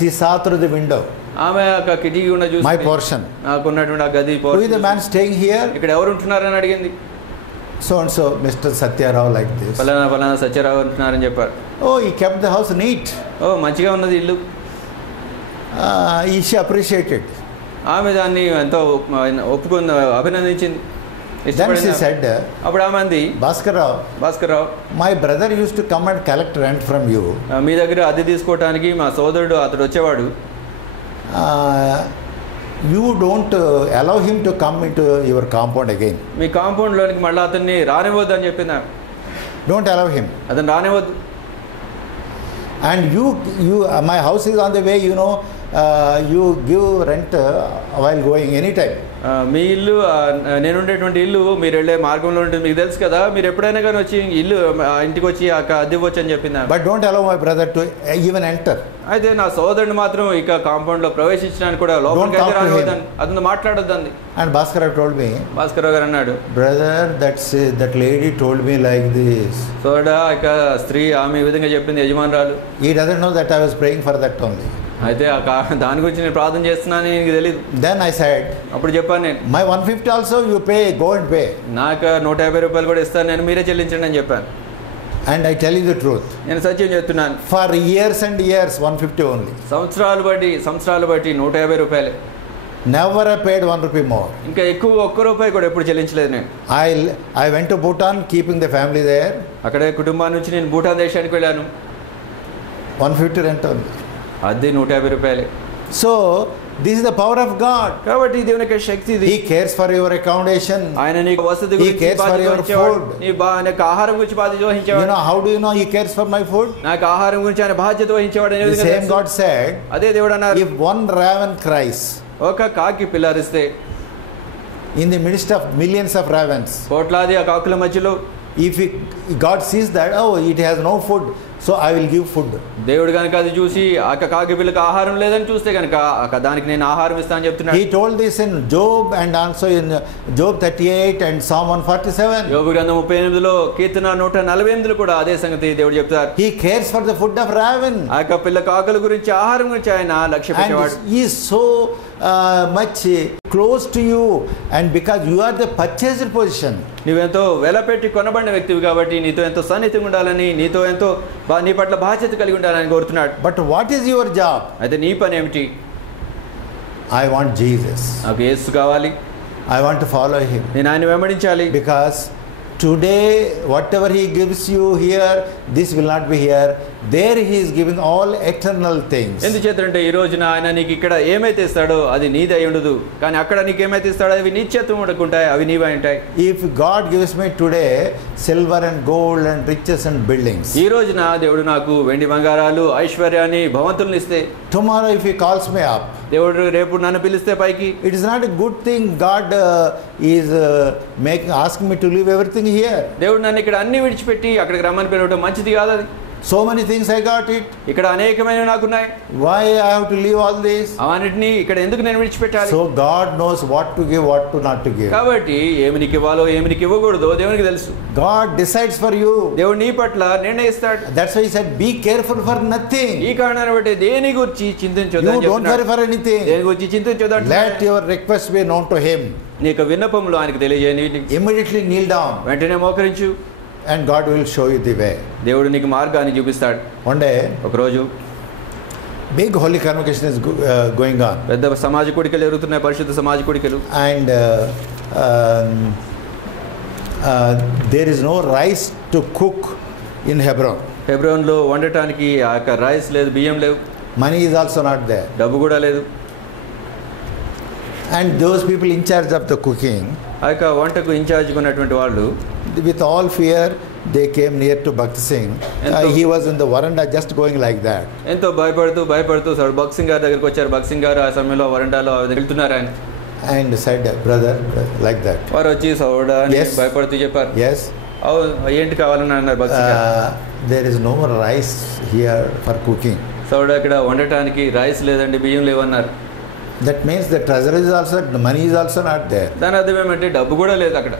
She saw through the window. ఆమె ఆ కిటికీ గుండా చూసి My portion. నాకున్నటువంటి ఆ గది Who is the man staying here? ఇక్కడ ఎవరు ఉంటున్నారని అడిగింది. So and so, Mr. Satya Rao, like this. ఫలానా ఫలానా సత్యరావు ఉంటున్నారని చెప్పారు. Oh, he kept the house neat. ఓ మంచిగా ఉన్నది ఇల్లు. She appreciated. ఆమె దాన్ని ఎంతో ఒప్పుకుంది, అభినందించింది. Then she said, అప్పుడు ఆమె అంది, Bhaskar Rao, my brother used to come and collect rent from you. మీ దగ్గర అద్దె తీసుకోవడానికి మా సోదరుడు అతడు వచ్చేవాడు. You don't allow him to come into your compound again. Me compound లోనికి మళ్ళీ అతన్ని రానివ్వద్దు అని చెప్పింది. Don't allow him. అతను రానివ్వద్దు. And you my house is on the way, you know, you give rent while going anytime. మీ ఇల్లు, నేను ఉండేటువంటి ఇల్లు మీరు వెళ్ళే మార్గంలో ఉంటుంది, మీకు తెలుసు కదా, మీరు ఎప్పుడైనా కానీ వచ్చి ఇల్లు ఇంటికి వచ్చి అద్దె ఇవ్వచ్చు అని చెప్పింది. But don't allow my brother to even enter. అయితే నా సోదరుడు మాత్రం ఇక కాంపౌండ్ లో ప్రవేశించడానికి కూడా లోపలికి అయితే రానివ్వద్దని, అతను మాట్లాడొద్దని. And Bhaskar told me, Bhaskar గారు అన్నాడు, brother, that lady told me like this. సోదరుడా, ఇక స్త్రీ ఆమె ఈ విధంగా చెప్పింది, యజమానురాలు. He doesn't know that I was praying for that only. అయితే దాని గురించి నేను ప్రార్థన చేస్తున్నాను, నీకు తెలియదు. Then I said, అప్పుడు చెప్పాను నేను, my 150 also you pay, go and pay. నాకు 150 రూపాయలు కూడా ఇస్తాను, నేను మీరే చెల్లించండి అని చెప్పాను. And I tell you the truth, నేను సత్యం చెప్తున్నాను, for years and years 150 only. సంవత్సరాలు బట్టి 150 రూపాయలు. Never I paid 1 rupee more. ఇంకా ఎక్కువ 1 రూపాయి కూడా ఎప్పుడు చెల్లించలేదు నేను. I went to Bhutan, keeping the family there. అక్కడే కుటుంబాన్ని నుంచి నేను భూటాన్ దేశానికి వెళ్ళాను. 150 rent only. అది 150 రూపాయలే. So this is the power of God. కాబట్టి దేవుని యొక్క శక్తి ఇది. He cares for your accommodation. ఆయన నీకు వసతి గురించి, He cares for your food. నీకు ఆహారం గురించి బాధ్యత వహించేవాడు. You know, how do you know He cares for my food? నాకు ఆహారం గురించి ఆయన బాధ్యత వహించేవాడు. The same God said, అదే దేవుడు అన్నారు, if one raven cries, ఒక కాకి పిల్లరిస్తే, in the midst of millions of ravens, కోట్లాది ఆ కాకుల మధ్యలో, if God sees that, oh, it has no food, so I will give food. దేవుడు కనుక అది చూసి ఆ కాకి పిల్లకి ఆహారం లేదని చూస్తే కనుక దానికి నేను ఆహారం ఇస్తానని చెప్తున్నాడు. He told this in Job and also in Job 38 and Psalm 147. యోబు గ్రంథం 38లో, కీర్తన 148లో కూడా అదే సంగతి దేవుడు చెప్తారు. He cares for the food of raven. ఆ పిల్ల కాకుల గురించి, ఆహారం గురించి ఆయన లక్ష్య పెట్టేవాడు. And he is so much close to you, and because you are the purchased position. నువ్వెంతో వెలపెట్టి కొనబడిన వ్యక్తివి కాబట్టి నీతో ఎంతో సన్నిహితంగా ఉండాలని, నీతో ఎంతో నీ పట్ల బాధ్యత కలిగి ఉండాలని కోరుతున్నాడు. But what is your job? అయితే నీ పని ఏమిటి? I want Jesus. నాకు యేసు కావాలి. I want to follow him. నేను ఆయన వెంబడించాలి. Because today whatever he gives you here, this will not be here. There he is giving all eternal things. ఎందుచేతంటే ఈ రోజున ఆయన నీకు ఇక్కడ ఏమైతే ఇస్తాడో అది నీది అయి ఉండదు, కానీ అక్కడ నీకు ఏమైతే ఇస్తాడో అవి నిత్యత్వం ఉంటాయి, అవి నీవై ఉంటాయి. If God gives me today silver and gold and riches and buildings, ఈ రోజున దేవుడు నాకు వెండి బంగారాలు, ఐశ్వర్యాన్ని, భవంతులను ఇస్తే, tomorrow if he calls me up, దేవుడు రేపు నన్ను పిలిస్తే పైకి, it is not a good thing. God is asking me to leave everything here. దేవుడు నన్ను ఇక్కడ అన్ని విడిచిపెట్టి అక్కడికి రమ్మని పిలవడం మంచిది కాదు. అది So many things I got it. ఇక్కడ అనేకమైనవి నాకున్నాయి. Why I have to leave all this? అవన్నిటిని ఇక్కడ ఎందుకు నేను విడిచిపెట్టాలి? So God knows what to give, what to not to give. కాబట్టి ఏమి నీకు ఇవ్వాలో ఏమి నీకు ఇవ్వకూడదో దేవునికి తెలుసు. God decides for you. దేవుడు నీ పట్ల నిర్ణయిస్తాడు. That's why he said, be careful for nothing. ఈ కారణాన్ని బట్టి దేని గురించి చింతించొద్దు అని You don't worry for anything. దేని గురించి చింతించొద్దు అంటే, Let your request be known to him. నీకు విన్నపంలో ఆయనకు తెలియజేయండి. Immediately kneel down. వెంటనే మోకరించు. And God will show you the way. దేవుడు నీకు మార్గాన్ని చూపిస్తాడు. One day, ఒకరోజు big holy convocation is going on. పెద్ద సమాజ కూడికలు జరుగుతున్నాయి, పరిశుద్ధ సమాజ కూడికలు. And there is no rice to cook in Hebron. హెబ్రోన్లో వండటానికి ఆ రైస్ లేదు, బియ్యం లేవు. Money is also not there. డబ్బు కూడా లేదు. And those people in charge of the cooking, ఆ యొక్క వంటకు ఇన్ఛార్జ్గా ఉన్నటువంటి వాళ్ళు, with all fear, they came near to Bhakt Singh. He was in the veranda just going like that. ఎంతో భయపడుతూ భక్త్ సింగ్ గారి దగ్గరికి వచ్చారు. భక్త్ సింగ్ గారు ఆ సమయంలో వరండాలో వెళ్తున్నారు ఆయన. And said, brother, like that. వారు వచ్చి సోడా భయపడుతూ చెప్పారు. Yes. ఏంటి కావాలని అన్నారు భక్త్ సింగ్ గారు. There is no rice here for cooking. Soda ఇక్కడ వండటానికి రైస్ లేదండి, బియ్యం లేవన్నారు. That means the treasury is also, the money is also not there. దాని అర్థం ఏమంటే డబ్బు కూడా లేదు అక్కడ.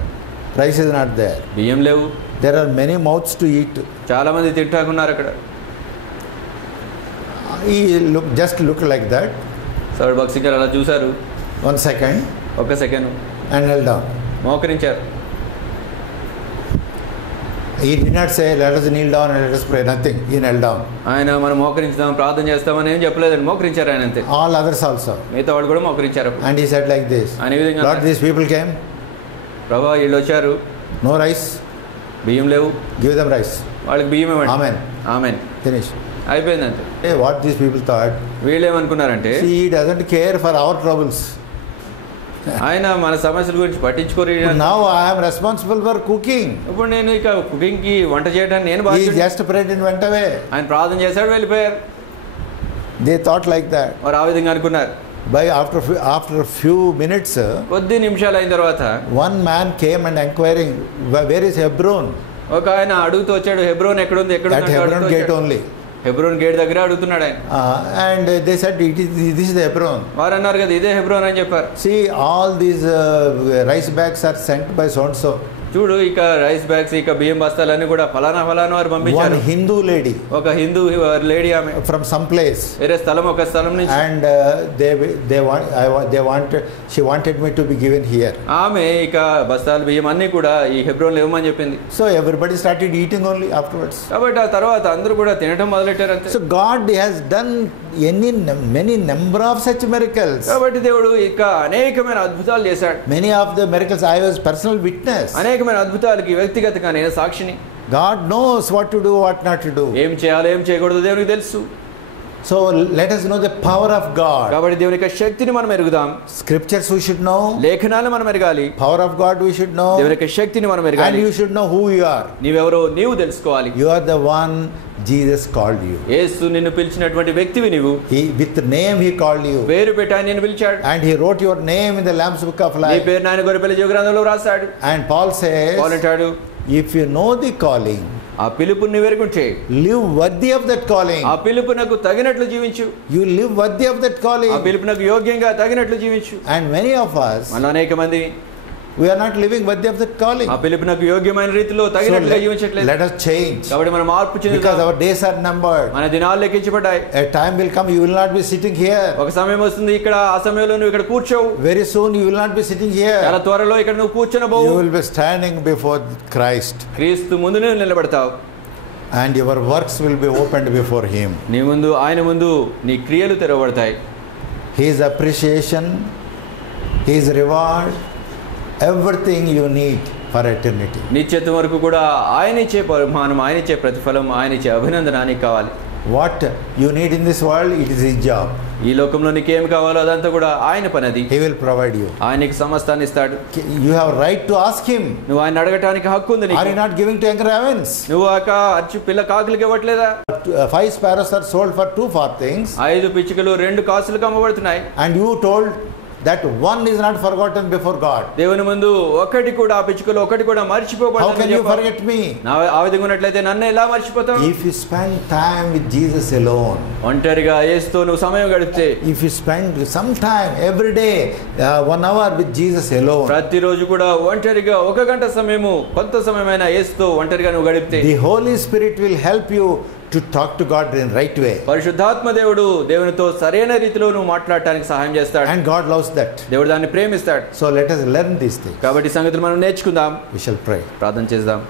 Rice is not there. బియ్యం లేవు. There are many mouths to eat. చాలా మంది తింటాకున్నారు అక్కడ. He just looked like that. సౌలు భక్తి గారు అలా చూశారు, 1 second, ఒక్క second, and knelt down. మోకరించారు. He did not say, let us kneel down and let us pray. Nothing. He knelt down. ఆయన మనం మోకరించుదాం, ప్రార్థన చేస్తామని ఏం చెప్పలేదండి, మోకరించారు ఆయన అంతే. All others also. మిగతా వాళ్ళు కూడా మోకరించారు. And he said like this, ఆయన ఈ విధంగా, Lord, these people came. ప్రభా వీళ్ళు వచ్చారు, No rice. బియ్యం లేవు, Give them rice. వాళ్ళకి బియ్యం ఇవ్వండి. Amen. ఆమెన్. Finish. అయిపోయింది అంతే. Hey, what these people thought? వీళ్ళు ఏమనుకున్నారంటే, See, he doesn't care for our troubles. ఆయన మన సమస్యల గురించి పట్టించుకోరు. Now I am responsible for cooking. ఇప్పుడు నేను ఇక కుకింగ్ కి వంట చేయడానికి నేను He బాధ్యుడిని. just prayed and went away. ఆయన ప్రార్థన చేశాడు, వెళ్ళిపోయారు. They thought like that. వారు ఆ విధంగా అనుకున్నారు. By after a few minutes, కొద్ది నిమిషాలు అయిన తర్వాత one man came and inquiring, where is Hebron? ఒక ఆయన అడుగుతూ వచ్చాడు, హెబ్రోన్ ఎక్కడుంది, At Hebron gate only. Hebron gate దగ్గర అడుగుతున్నాడు ఆయన. And they said, this is the Hebron. వారు అన్నారు కదా, ఇదే హెబ్రోన్ అని చెప్పారు. See, all these rice bags are sent by so and so. చూడు, ఇక రైస్ బ్యాగ్స్, ఇక బియ్యం బస్తాలన్నీ కూడా ఫలానా వారు పంపించారు. One Hindu lady. ఒక హిందూ లేడీ ఆమె from some place. వేరే స్థలం, ఒక స్థలం నుంచి. And she wanted me to be given here. ఆమె ఇక బస్తాలు బియ్యం అన్ని కూడా ఈ హెబ్రోన్లో ఇవ్వమని చెప్పింది. So everybody started eating only afterwards. కాబట్టి ఆ తర్వాత అందరూ కూడా తినడం మొదలెట్టారు అంతే. So God has done many number of such miracles. కాబట్టి దేవుడు ఇక అనేకమైన అద్భుతాలు చేశాడు. Many of the miracles I was personal witness. అనేకమైన అద్భుతాలకి వ్యక్తిగతంగా నేను సాక్షిని. God knows what to do, what not to do. ఏం చేయాలో ఏం చేయకూడదు దేవునికి తెలుసు. So let us know the power of God. కాబట్టి దేవుని యొక్క శక్తిని మనం ఎరుగుదాం. Scriptures we should know. లేఖనాలను మనం ఎరగాలి. Power of God we should know. దేవుని యొక్క శక్తిని మనం ఎరగాలి. And you should know who you are. నీవెవరో నీవు తెలుసుకోవాలి. You are the one Jesus called you. యేసు నిన్ను పిలిచినటువంటి వ్యక్తివి నీవు. With name he called you. పేరు పెట్టి ఆయన నిన్ను పిలిచాడు. And he wrote your name in the Lamb's book of నీ life. పేరు ఆయన గొర్రెపిల్ల జీవ గ్రంథంలో రాశాడు. And Paul says, పౌలు అంటాడు, if you know the calling, ఆ పిలుపుని నువ్వు ఎరుగుంటే live worthy of that calling. ఆ పిలుపునకు తగినట్లు జీవించు. You live worthy of that calling. ఆ పిలుపునకు యోగ్యంగా తగినట్లు జీవించు. And many of us, మన అనేక మంది we are not living worthy of that calling. ఆ పిలుపునకు యోగ్యమైన రీతిలో తగినట్లుగా జీవించట్లేదు. Let us change. కాబట్టి మనం మార్పు చెందుదాం. Because our days are numbered. మన దినాలు లెక్కించబడ్డాయి. A time will come you will not be sitting here. ఒక సమయం వస్తుంది ఇక్కడ, ఆ సమయంలో నువ్వు ఇక్కడ కూర్చోవు. Very soon you will not be sitting here. చాలా త్వరలో ఇక్కడ నువ్వు కూర్చోనబోవు. You will be standing before Christ. క్రీస్తు ముందు నువ్వు నిలబడతావు. And your works will be opened before him. నీ ముందు, ఆయన ముందు నీ క్రియలు తెరవబడతాయి. His appreciation, his reward, everything you need for eternity. నిత్యత్వం వరకు కూడా ఆయన ఇచ్చే బహుమానం, ఆయన ఇచ్చే ప్రతిఫలం, ఆయన ఇచ్చే అభినందన నీకు కావాలి. What you need in this world, it is his job. ఈ లోకంలో నీకేం కావాలో అదంతా కూడా ఆయన పనిది. He will provide you. ఆయనకి సమస్తాన్ని ఇస్తాడు. You have right to ask him. నువ్వు ఆయన అడగటానికి హక్కు ఉంది నీకు. Are you not giving to younger ravens? నువ్వు అచ్చి పిల్ల కాకులకి ఇవ్వట్లేదా? 5 sparrows are sold for 2 farthings. 5 పిచ్చుకలు 2 కాసులకు అమ్మబడుతున్నాయి. And you told that one is not forgotten before God. దేవుని ముందు ఒకటి కూడా, ఆ పిచ్చుకలు ఒకటి కూడా మర్చిపోబడదు. How can you forget me? ఆ విధంగా ఉన్నట్లయితే నన్ను ఎలా మర్చిపోతావు? If you spend time with Jesus alone, ఒంటరిగా యేసుతో నువ్వు సమయం గడిపితే, if you spend some time every day 1 hour with Jesus alone, ప్రతిరోజు కూడా ఒంటరిగా 1 గంట సమయము, కొంత సమయమైనా యేసుతో ఒంటరిగా నువ్వు గడిపితే, the Holy Spirit will help you to talk to God in right way. పరిశుద్ధాత్మ దేవుడు దేవునితో సరైన రీతిలో నువ్వు మాట్లాడటానికి సహాయం చేస్తాడు. And God loves that. దేవుడు దాన్ని ప్రేమిస్తాడు. So let us learn these things. కాబట్టి సంగతులు మనం నేర్చుకుందాం. We shall pray. ప్రార్థన చేద్దాం.